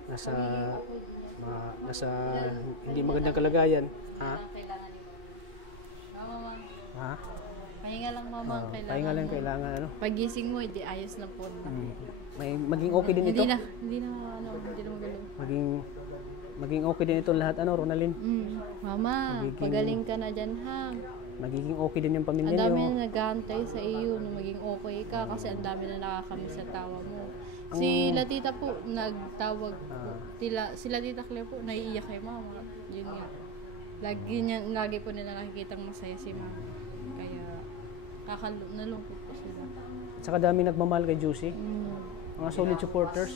Nasa hindi magandang kalagayan. Ha? Mama. Ha? Pahinga lang mama ang kailangan. Pahinga lang mo. kailangan Pagising mo, hindi ayos na po. Maging okay din ito. Hindi na magalo. Maging okay din ito lahat Ronaldin. Mama, pagaling ka na dyan ha. Magiging okay din yung pamilya Ang dami niyo. na naghahantay sa iyo na maging okay ka kasi ang dami na nakakamiss sa tawa mo. Si Latita po nagtawag po. Sila Tita Claire po naiiyak kay mama. Yun nga. Lagi po nila nakikitang masaya si mama. Kaya nalungkot po sila. At saka dami nagmamahal kay Josie. Mga solid supporters.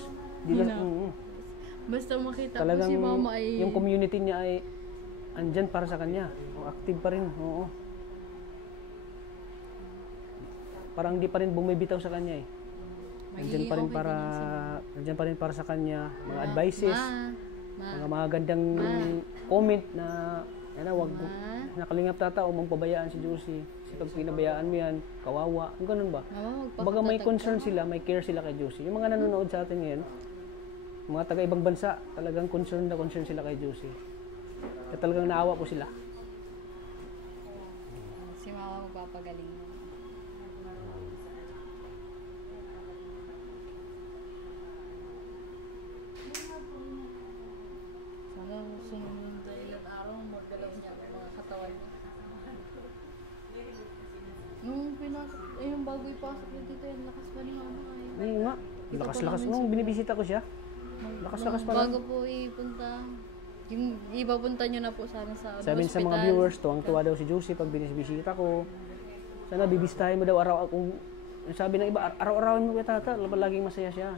Basta makita Talagang po si mama ay yung community niya ay andyan para sa kanya. Active pa rin. Oo. Parang di pa rin bumibitaw sa kanya eh. Nandiyan pa rin para sa kanya, mga advices, mga magandang comment na wag nakalingap Tata o magpabayaan si Josie. Kasi pag pinabayaan mo yan, kawawa. Kung ganun ba? Baga may concern sila, may care sila kay Josie. Yung mga nanonood sa atin ngayon, mga taga-ibang bansa, talagang concern sila kay Josie. Kaya talagang naawa po sila. si mama magpapagaling. Sana sumunod na ilang araw, magdalaw niya ang mga katawan niya. Nung yung bago ipasok niya dito, yung lakas pa ni mama. Oo nga. Lakas-lakas. Nung binibisita ko siya, lakas-lakas pa lang. Bago po ipunta, yung ipapunta nyo na po sana sa Sabi sa mga viewers, tuwang-tuwa daw si Josie pag binisbisita ko. Sana bibisitahin mo daw araw kung sabi ng iba, araw-arawin mo kay Tata, laging masaya siya.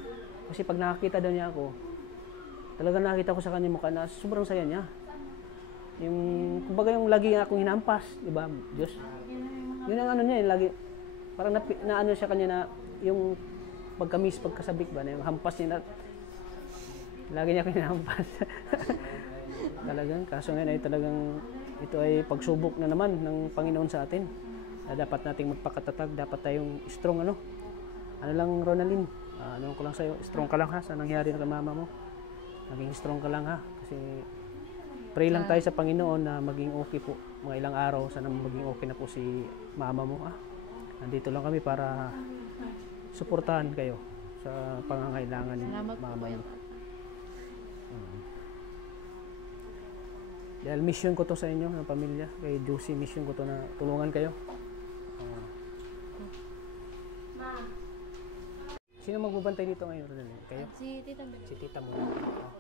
Kasi pag nakakita daw niya ako, talaga nakita ko sa kanya mukha na sobrang saya niya. Yung, kumbaga yung lagi akong hinampas, di ba, Diyos? Yun ang ano niya, yung lagi, parang na siya kanya na, yung pagkasabik ba, na yung hampas niya na, lagi niya akong hinampas. Talagang, kaso ngayon ay talagang, ito ay pagsubok na naman ng Panginoon sa atin. Na dapat nating magpakatatag, dapat tayong strong, ano lang, Ronaldin, ano ko lang sa'yo, strong ka lang ha, sa nangyari na kay mama mo. Naging strong ka lang ha, kasi pray lang tayo sa Panginoon na maging okay po. Mga ilang araw, sana maging okay na po si mama mo. Nandito lang kami para suportahan kayo sa pangangailangan ni Salamat po, mama Kuya. mo. Dahil mission ko to sa inyo, ng pamilya. Kay Juicy, mission ko to na tulungan kayo. Sino magbabantay dito ngayon, Ronaldin? Kayo? At si Tita Bel. Si tita mo.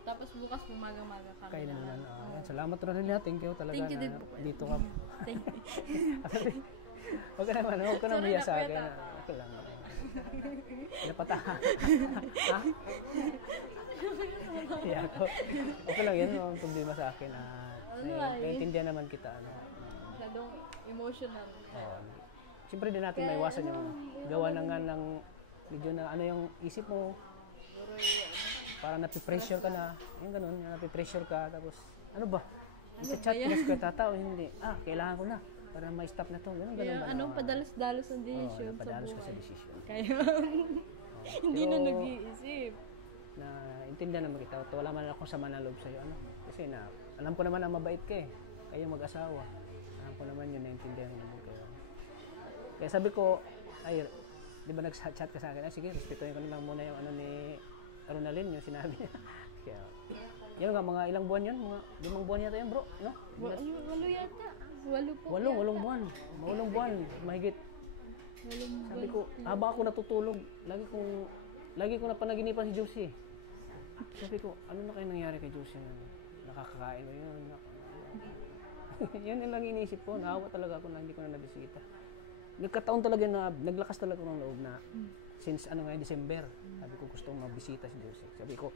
Tapos bukas pumaga-maga kami. Kayo naman. Yan. Salamat, Ronaldin. Thank you talaga. Thank you din na po. Dito ka. Thank you. Huwag ka naman, huwag ka nang Sorry miya na, sa Kuya akin. Tata. Okay lang. Napata. Ha? Kaya ako. Okay lang yan, walang problema sa akin. Naiintindihan naman kita. Masyadong emotional. Siyempre din natin maiwasan yung gawa na nga ng medyo na ano yung isip mo. Parang napipressure ka na. Yung ganun, yung napipressure ka. Tapos, ano ba? Isa-chat ko na sa tata o hindi? Kailangan ko na. Para may stop na to. Ganun Kaya ba? anong padalos-dalos ang desisyon sa Padalos ka sa buhay. desisyon. Kaya hindi na nag-iisip. Na intindihan naman kita. Wala man ako sama ng loob sa'yo. Ano? Kasi na, alam ko naman na mabait ka eh. Kayo mag-asawa. Alam ko naman yun, naintindihan naman kayo. Kaya sabi ko, ay, di ba nag-chat ka sa akin? Sige, respetuhin ko na lang muna yung ano ni Ronaldin, yung sinabi niya. Kaya, yun nga, mga ilang buwan yun? Mga 5 buwan yata yun, bro. No? Walo yata. Walo po. 8 buwan. 8 buwan. Mahigit. Sabi ko, haba ako natutulog. Lagi ko na panaginipan si Josie. Sabi ko, ano na kayo nangyari kay Josie? Nakakakain mo yun. Yun lang iniisip ko. Naawa talaga ako na hindi ko na nabisita. Nagkataon talaga na, naglakas talaga ng loob na since December. Sabi ko gusto kong mabisita si Josie. Sabi ko,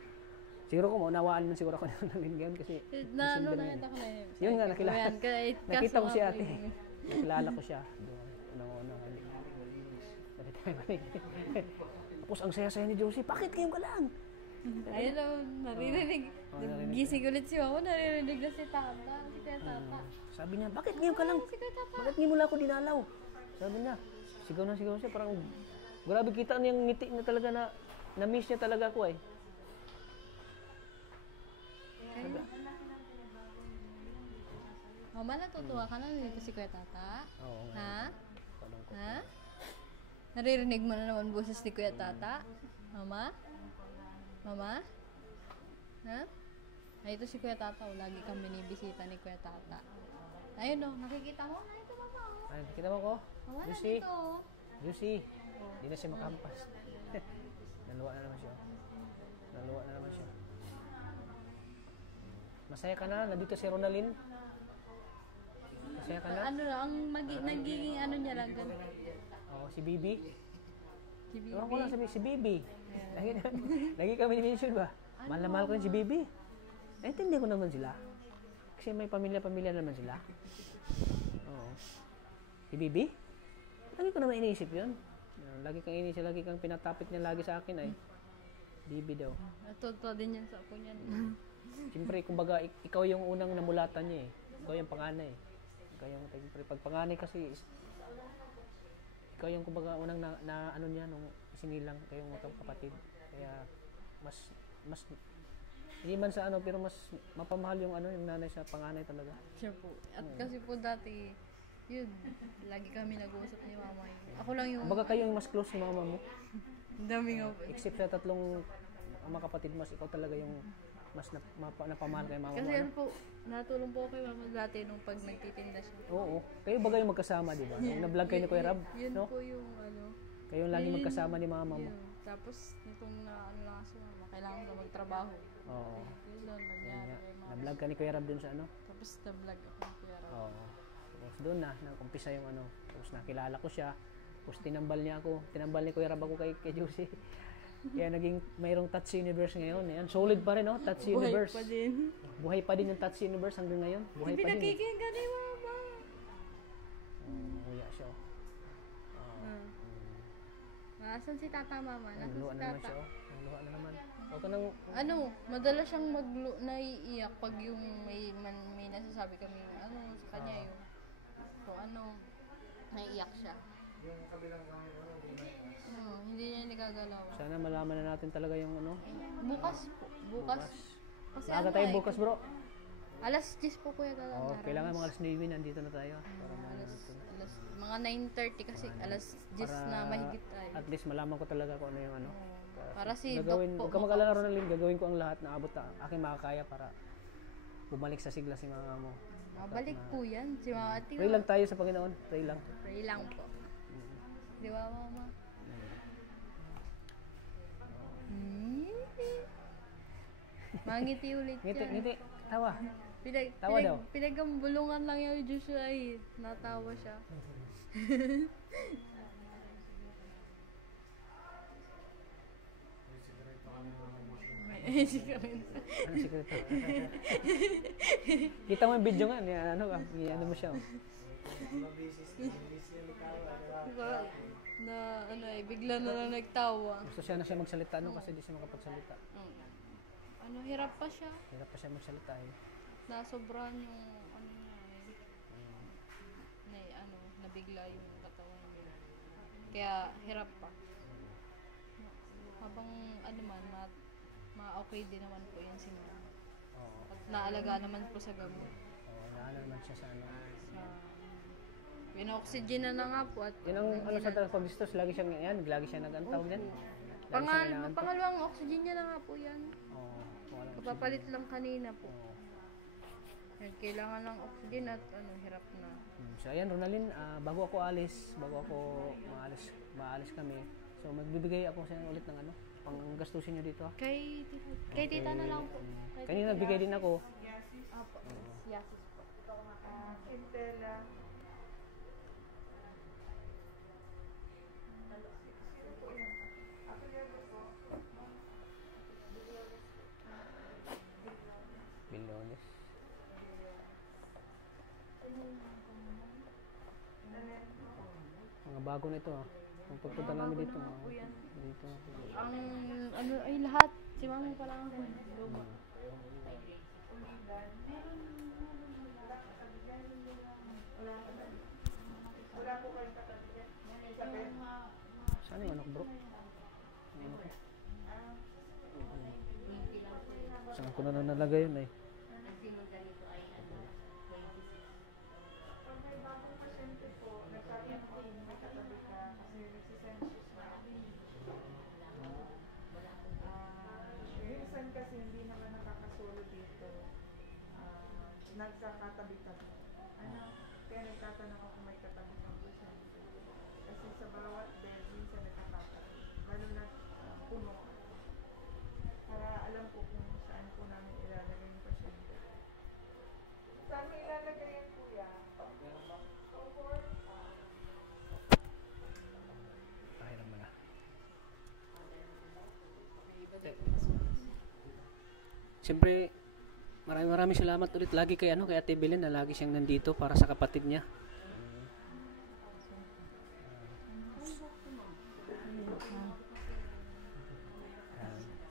siguro ko maunawaan lang siguro ako ng ngayon kasi Nakita ko na yun. yun nga, nakilala. Nakita ko si ate. Nakilala ko siya. Tapos ang saya-saya ni Josie, bakit ngayon ka lang? Ayun na, naririnig. Gising ulit si Mama, naririnig na si Tata. Si Kuya Tata. Sabi niya, bakit ngayon ka lang? Si Kuya Tata. Bakit ngayon mo lang ako dinalaw? Sabi niya, sigaw na sigaw siya. Parang, grabe kita niyang ngiti na talaga na-miss niya talaga ako eh. Mama, natutuwa ka na dito si Kuya Tata? Oo nga. Ha? Tanong ko. Ha? Naririnig mo na naman boses ni Kuya Tata? Mama? Mama? Ha? Ay, ito si Kuya Tata. Lagi kang binibisita ni Kuya Tata. Ayun o, nakikita mo? Ay, ito mama o. Ay, kita mo ko? Mama, Josie. nandito o. Josie. Hindi na siya makahampas. Naluwa na naman siya. Naluwa na naman siya. Masaya ka na? Nandito si Ronaldin? Masaya ka na? Ano lang, ang nagiging ano niya lang. ganun. Oo, si Bibi. Si Bibi. Ewan ko lang sabi, si Bibi. Lagi kami ni-mention ba? Mahal na mahal ko yun si Bibi. Naintindi ko naman sila. Kasi may pamilya-pamilya naman sila. Oo. Si Bibi? Lagi ko naman iniisip yun. Lagi kang iniisip, lagi kang pinatapik niya lagi sa akin ay. Bibi daw. Natutuwa din yan sa apo niyan. Siyempre, kumbaga, ikaw yung unang namulatan niya eh. Ikaw yung panganay. Ikaw yung, siyempre, pag panganay kasi, ikaw yung kumbaga unang na ano niya nung isinilang kayong kapatid. Kaya, mas, hindi man sa ano, pero mas mapamahal yung ano, yung nanay sa panganay talaga. Siya po. At kasi po dati, yun, lagi kami nag-uusap ni Mama. Ako lang yung, Kumbaga kayo yung mas close ni mama mo. ang dami nga po. Except sa 3 mga kapatid mas, ikaw talaga yung mas napamahal kay mama mo. Kasi ano? yan po, natulong po ako kay Mama dati nung pag nagtitinda siya. Oo. Kayo ba kayo magkasama, di ba? Nung na-vlog kayo ni Kuya Rab, Yun no? po yung ano. Kayo yung lagi yun- magkasama ni mama mo. Yun. Tapos, nitong na ano lang si Mama, kailangan ko magtrabaho. Oo. Yun lang, nangyari kay Mama. Na-vlog ka ni Kuya Rab dun sa ano? Tapos, na-vlog ako ng Kuya Rab. Oo. Tapos doon na, nag-umpisa yung ano. Tapos nakilala ko siya. Tapos tinambal niya ako. Tinambal ni Kuya Rab ako kay Josie. Kaya naging mayroong Touch Universe ngayon. Ayan, solid pa rin, no? Touch Buhay Universe. pa din. Buhay pa din yung Touch Universe hanggang ngayon. Buhay Hindi pa din. eh. nakikinggan ni Mama. Huya siya. Nasaan si Tata, Mama? Nasaan Nangluha si na naman Tata? siya. Nangluha na naman. Huwag ka nang... Ano, madalas siyang naiiyak pag yung may nasasabi kami ano sa kanya yung so ano naiiyak siya. Hindi niya nagagalawan. Sana malaman na natin talaga yung ano. Bukas po, bukas. Kasi Maaga ano tayo eh, bukas, bro. Alas 10 po kuya ka lang. Oo, kailangan mga alas 9 nandito na tayo. Para Mga 9:30 kasi alas 10 na mahigit tayo. At least malaman ko talaga kung ano yung ano. Para si Gagawin, Doc po. huwag ka mag-alala Ronaldin, gagawin ko ang lahat na abot na aking makakaya para bumalik sa sigla si mama mo. Mabalik po yan. Si Mama Ate. Pray lang tayo sa Panginoon, pray lang. Pray lang po. Di ba, Mama? Mangiti ulit yan. Ngiti, tawa. Tawa daw. Pinagambulungan lang yung Joshua eh. Natawa siya. May sigarilyo. Ano sikreto? Kita mo yung video nga, ano mo siya. Oh. Bigla na lang nagtawa. Gusto siya na siya magsalita kasi di siya makapagsalita. Hirap pa siya. Hirap pa siya magsalita eh. Nasobrahan yung niya nabigla yung katawan niya. Kaya hirap pa. Habang ma-okay din naman po yan si Mama. Oo. At naalaga naman po sa gamot. Oo, naano naman siya sa ano. Pina-oxygen na nga po at Yun ang sa pag-distos, lagi siya nag-antaw yan. pangalawang oxygen niya na nga po yan. Oo, walang Kapapalit lang kanina po. Oo. Kailangan ng oxygen at hirap na. So ayan Ronaldin, bago ako maalis kami. So magbibigay ako sa inyo ulit ng panggastusin niyo dito. Kay tita na lang po. Kanina nagbigay din ako. Apo. Yasis po. Bilyones. Mga bago na ito Kung pagpunta namin dito, dito. Lahat. Si Mama pa lang ako. Luma. Saan yung anak bro? Saan ko na nalagay yun eh? Minsan kasi hindi naman nakakasolo dito. Nagkakatabi-tabi. Kaya nagtatanong ako kung may katabi ng busan. Kasi sa bawat bed, minsan nakakatabi. Lalo na puno. Para alam po kung saan po namin ilalagay yung pasyente. Saan mo ilalagay yan, kuya? Pahiram mo na. Siyempre, maraming salamat ulit lagi kay Ate Belen na lagi siyang nandito para sa kapatid niya.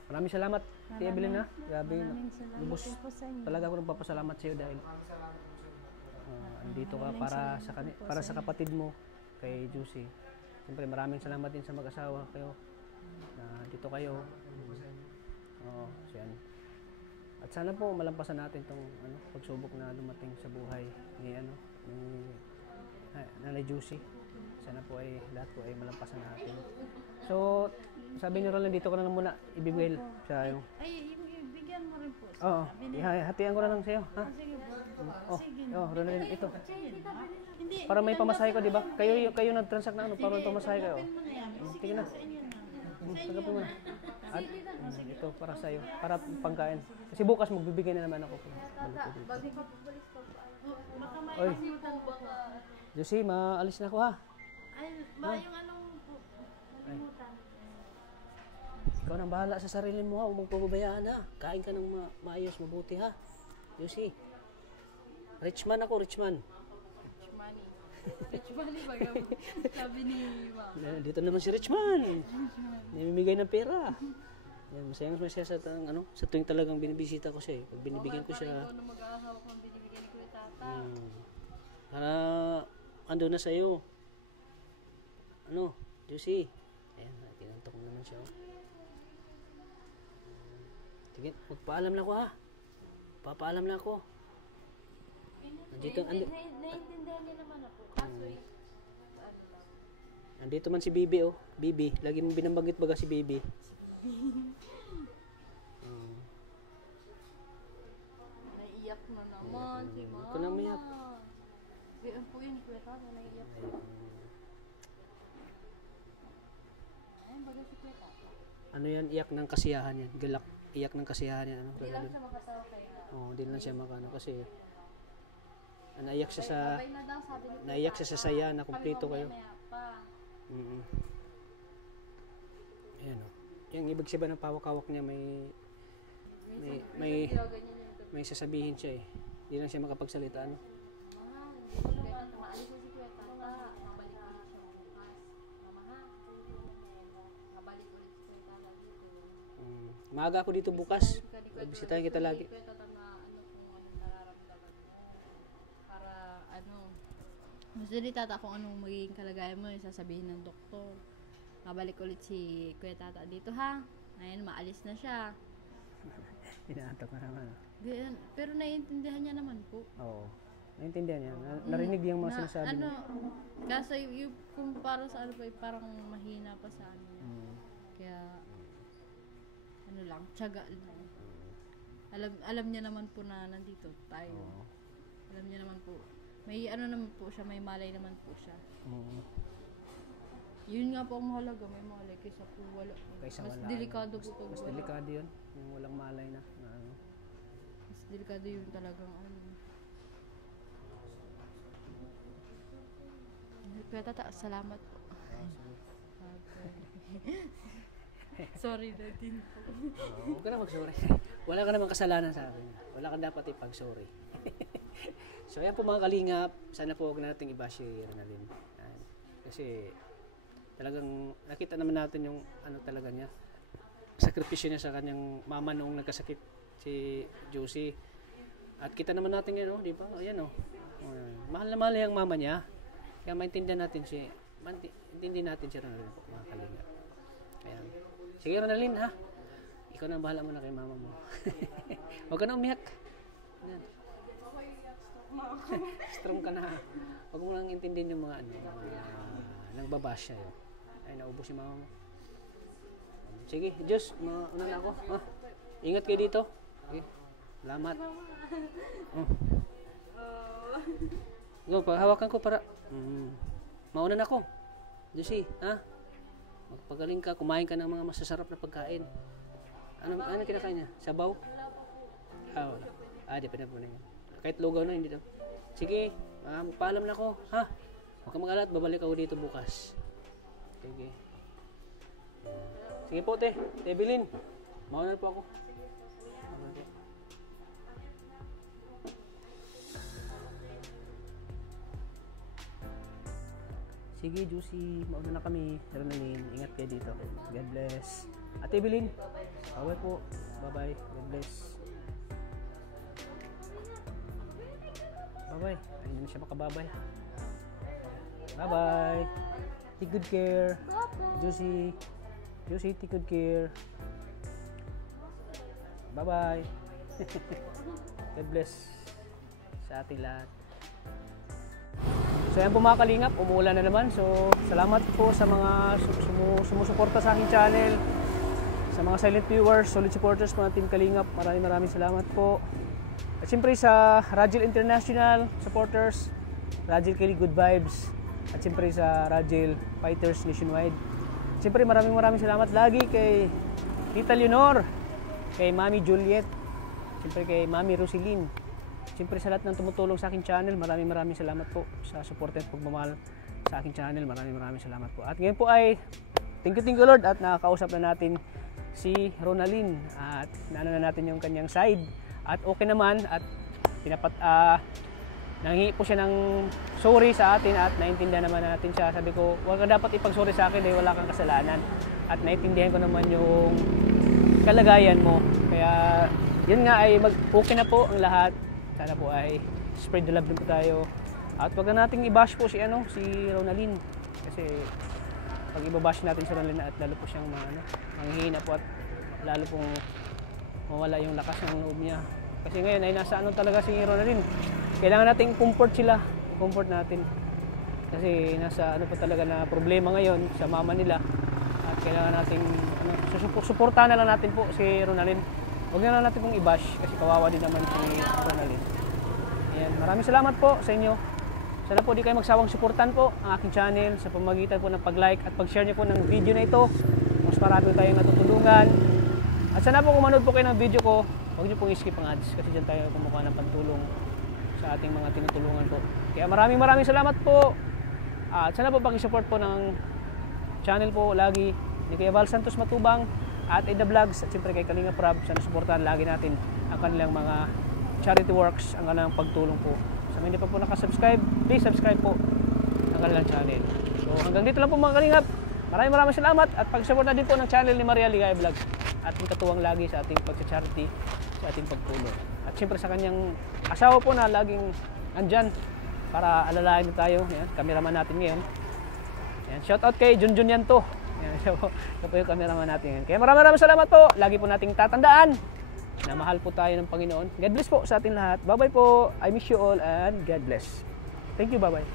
Maraming salamat Ate Belen ha. Grabe na. Lubos talaga ako nagpapasalamat sa iyo dahil andito ka para sa kapatid mo kay Juicy. Siyempre maraming salamat din sa mag-asawa kayo na dito kayo. Siyan. At sana po malampasan natin tong pagsubok na dumating sa buhay ni Nanay Juicy. Sana po ay lahat po ay malampasan natin. So, sabi ni Roland dito ko na lang muna ibibigay sa iyo. Ay, bigyan mo rin po. Oo, hatian ko na lang sa iyo, ha? Sige po. Roland ito. Hindi. Para may pamasahe ko, di ba? Kayo nag-transact na para may pamasahe kayo. Sige na. Tagapin mo na. At ito para sa iyo, para pangkain. Kasi bukas magbibigay na naman ako. Bagay pa pupulis pa po. Baka may Oy. kasimutan po ka. Josie, maalis na ako ha. Ay, yung anong kalimutan. Ikaw nang bahala sa sarili mo ha. Huwag mong pababayaan ha. Kain ka ng maayos, mabuti ha. Josie. Rich man ako, rich man. Rich money ba yung sabi ni Mama? Dito naman si Richman. Namimigay ng pera. Yan, masaya sa sa tuwing talagang binibisita ko siya eh. Pag binibigyan ko siya. Ikaw na mag-aahawak ng binibigyan ni Kuya Tata. Para ando na sa'yo. Juicy. Ayan, tinantok naman siya. Sige, magpaalam na ako ha. Papaalam na ako. Andito, Naiintindihan niya naman ako. Kaso, ano lang. andito man si Bibi, oh. Bibi, lagi mong binabanggit baga si Bibi. Naiiyak na naman si mama. Ito na umiyak. Ganyan po yun, Kuya Tata, naiiyak na. Ayun, baga si Kuya Tata. Ano yan, iyak ng kasiyahan yan. Galak, iyak ng kasiyahan yan. Ano, Hindi lang siya makatawa kay hindi lang siya makano kasi naiyak siya sa babay na daw, sabi ni Kuya naiyak siya sa Tata. saya na kumpleto Kami kayo. mamaya pa. Ayan, oh. Yung ibig sabihin ng pawak-hawak niya may may sasabihin siya eh. Hindi lang siya makapagsalita, ano. Maalis na si Kuya Tata. Mabalik ulit siya bukas. Mama ha? Mabalik ulit si Kuya Tata dito. Maaga ako dito bukas. Bisitahin kita lagi. Kuya Tata na ano kung ano nararamdaman mo. Para ano. Gusto ni Tata kung anong magiging kalagayan mo, sasabihin ng doktor. Mabalik ulit si Kuya Tata dito ha. Ayun, maalis na siya. Inaantok na naman. Pero naiintindihan niya naman po. Oo. Naintindihan niya. Narinig yung mga sinasabi ano, niya. kaso yung kung para sa ano pa, parang mahina pa sa ano. Kaya, ano lang, tiyaga lang. Alam niya naman po na nandito tayo. Alam niya naman po. May ano naman po siya, may malay naman po siya. Yun nga po ang mahalaga, may malay kaysa po wala. Kaysa Mas wala, delikado po pag Mas wala. delikado yun. Yung walang malay na ano. Mas delikado yun talagang ano. Kuya Tata, salamat po. Sorry na din po. Huwag ka na mag-sorry. Wala ka namang kasalanan sa akin. Wala kang dapat ipag-sorry. So yan po mga kalingap. Sana po huwag nating i-bash si Ronalyn. Kasi talagang nakita naman natin yung ano talaga niya. Sakripisyo niya sa kanyang mama noong nagkasakit si Josie. At kita naman natin yan, oh, di ba? Ayan, oh. Mahal na mahal yung mama niya. Kaya maintindihan natin siya. Intindihan natin siya Ronalyn po, mga kalingap. Ayan. Sige Ronalyn, ha? Ikaw na bahala muna kay mama mo. Huwag ka na umiyak. Ayan. Strong ka na. Huwag mo lang intindihin yung mga ano, nagbabash siya. Ay, naubos si mama mo. Sige, Diyos, mauna na ako. Ha? Ingat kayo dito. Okay. Salamat. Paghawakan ko para mauna na ako. Josie, ha? Magpagaling ka, kumain ka ng mga masasarap na pagkain. Ano kinakain niya? Sabaw? Wala. Di pa na yan. Kahit lugaw na, hindi daw. Sige, magpaalam na ako, ha? Huwag ka mag-alat, babalik ako dito bukas. Sige. Sige po, te. Te Bilin. Mauna po ako. Sige, Juicy. Mauna na kami. Ronalyn, ingat kayo dito. God bless. Ate Bilin. Bye po. Bye-bye. God bless. Bye-bye. Ayun na siya makababay. Bye-bye. Take good care. Juicy. Juicy, take good care. Bye-bye. God bless sa ating lahat. So yan po mga kalingap, umuulan na naman. So salamat po sa mga sumusuporta sa aking channel. Sa mga silent viewers, solid supporters, mga Team Kalingap, maraming salamat po. At siyempre sa Rajil International supporters, Rajil Kelly Good Vibes, at siyempre sa Rajil Fighters Nationwide. Siyempre maraming salamat lagi kay Tita Leonor, kay Mami Juliet, siyempre kay Mami Rosilyn. Siyempre sa lahat ng tumutulong sa aking channel, maraming salamat po sa support at pagmamahal sa aking channel. Maraming salamat po. At ngayon po ay thank you Lord at nakakausap na natin si Ronalyn at naano na natin yung kanyang side at okay naman at nangingi po siya ng sorry sa atin at naintindihan naman natin siya. Sabi ko, huwag ka dapat ipag-sorry sa akin dahil wala kang kasalanan. At naintindihan ko naman yung kalagayan mo. Kaya yun nga ay okay na po ang lahat. Sana po ay spread the love din po tayo. At huwag na nating i-bash po si Ronalyn. Kasi pag i-bash natin si Ronalyn at lalo po siyang manghihina po at lalo pong mawala yung lakas ng loob niya. Kasi ngayon ay nasa ano talaga si Ronaldin. Kailangan nating comfort sila. Comfort natin. Kasi nasa ano pa talaga na problema ngayon sa mama nila. At kailangan nating ano, suportahan na lang natin po si Ronaldin. Huwag na lang natin pong i-bash kasi kawawa din naman si Ronaldin. Ayan, maraming salamat po sa inyo. Sana po di kayo magsawang suportan po ang aking channel sa pamamagitan po ng pag-like at pag-share niyo po ng video na ito. Mas marami tayong natutulungan. At sana po kung manood po kayo ng video ko, huwag niyo pong i-skip ang ads kasi dyan tayo kumukuha ng pagtulong sa ating mga tinutulungan po. Kaya maraming salamat po. At sana po pakisupport po ng channel po lagi ni Kuya Val Santos Matubang at Ida Vlogs at siyempre kay Kalinga Prab. Sana suportahan lagi natin ang kanilang mga charity works, ang kanilang pagtulong po. Sa mga hindi pa po nakasubscribe, please subscribe po ang kanilang channel. So hanggang dito lang po mga Kalingap. Maraming salamat at pag-suporta din po ng channel ni Maria Ligaya Vlogs. Ating katuwang lagi sa ating pag-charity, sa ating pagtulong. At siyempre sa kanyang asawa po na laging andyan para alalayan tayo. Yan, cameraman natin ngayon. Yan, shout out kay Junjun yan to. Yan, siya po yung cameraman natin ngayon. Kaya maraming salamat po. Lagi po nating tatandaan na mahal po tayo ng Panginoon. God bless po sa ating lahat. Bye-bye po. I miss you all and God bless. Thank you. Bye-bye.